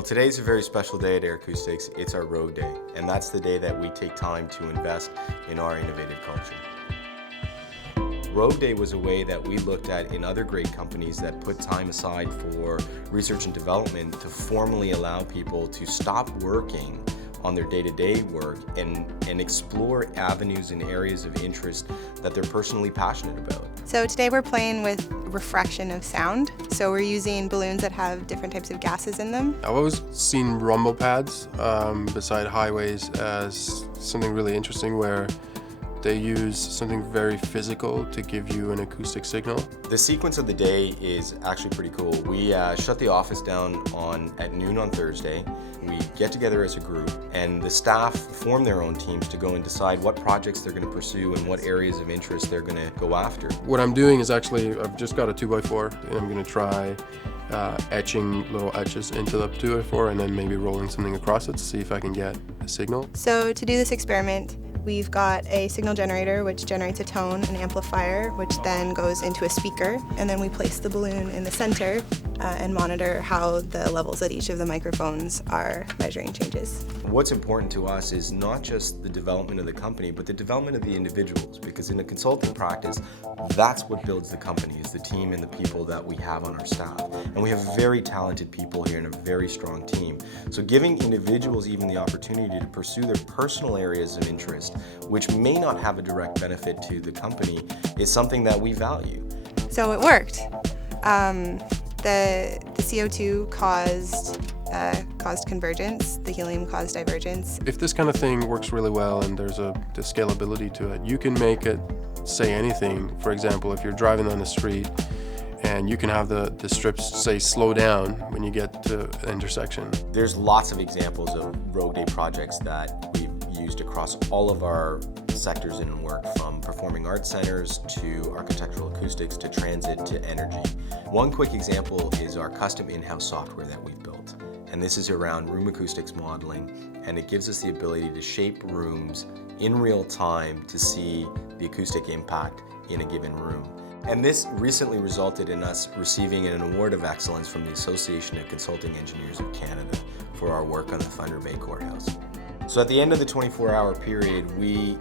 Well, today's a very special day at Aercoustics. It's our Rogue Day, and that's the day that we take time to invest in our innovative culture. Rogue Day was a way that we looked at in other great companies that put time aside for research and development to formally allow people to stop working on their day-to-day work and explore avenues and areas of interest that they're personally passionate about. So today we're playing with refraction of sound. So we're using balloons that have different types of gases in them. I've always seen rumble pads beside highways as something really interesting where they use something very physical to give you an acoustic signal. The sequence of the day is actually pretty cool. We shut the office down at noon on Thursday. We get together as a group, and the staff form their own teams to go and decide what projects they're going to pursue and what areas of interest they're going to go after. What I'm doing is actually, I've just got a 2x4 and I'm going to try etching little etches into the 2x4 and then maybe rolling something across it to see if I can get a signal. So to do this experiment, we've got a signal generator which generates a tone, an amplifier which then goes into a speaker, and then we place the balloon in the center and monitor how the levels at each of the microphones are measuring changes. What's important to us is not just the development of the company, but the development of the individuals, because in a consulting practice, that's what builds the company, is the team and the people that we have on our staff. And we have very talented people here and a very strong team. So giving individuals even the opportunity to pursue their personal areas of interest, which may not have a direct benefit to the company, is something that we value. So it worked. The CO2 caused convergence, the helium caused divergence. If this kind of thing works really well and there's the scalability to it, you can make it say anything. For example, if you're driving on the street and you can have the strips say slow down when you get to an intersection. There's lots of examples of Rogue Day projects that we've used across all of our sectors in work, from performing arts centers to architectural acoustics to transit to energy. One quick example is our custom in-house software that we've built. And this is around room acoustics modeling, and it gives us the ability to shape rooms in real time to see the acoustic impact in a given room. And this recently resulted in us receiving an award of excellence from the Association of Consulting Engineers of Canada for our work on the Thunder Bay Courthouse. So at the end of the 24-hour period, we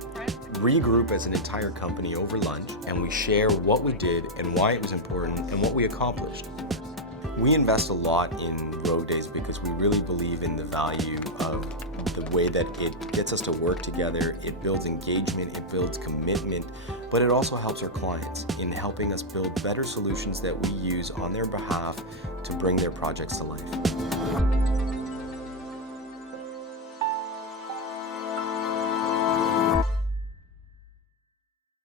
regroup as an entire company over lunch, and we share what we did and why it was important and what we accomplished. We invest a lot in Rogue Days because we really believe in the value of the way that it gets us to work together. It builds engagement, it builds commitment, but it also helps our clients in helping us build better solutions that we use on their behalf to bring their projects to life.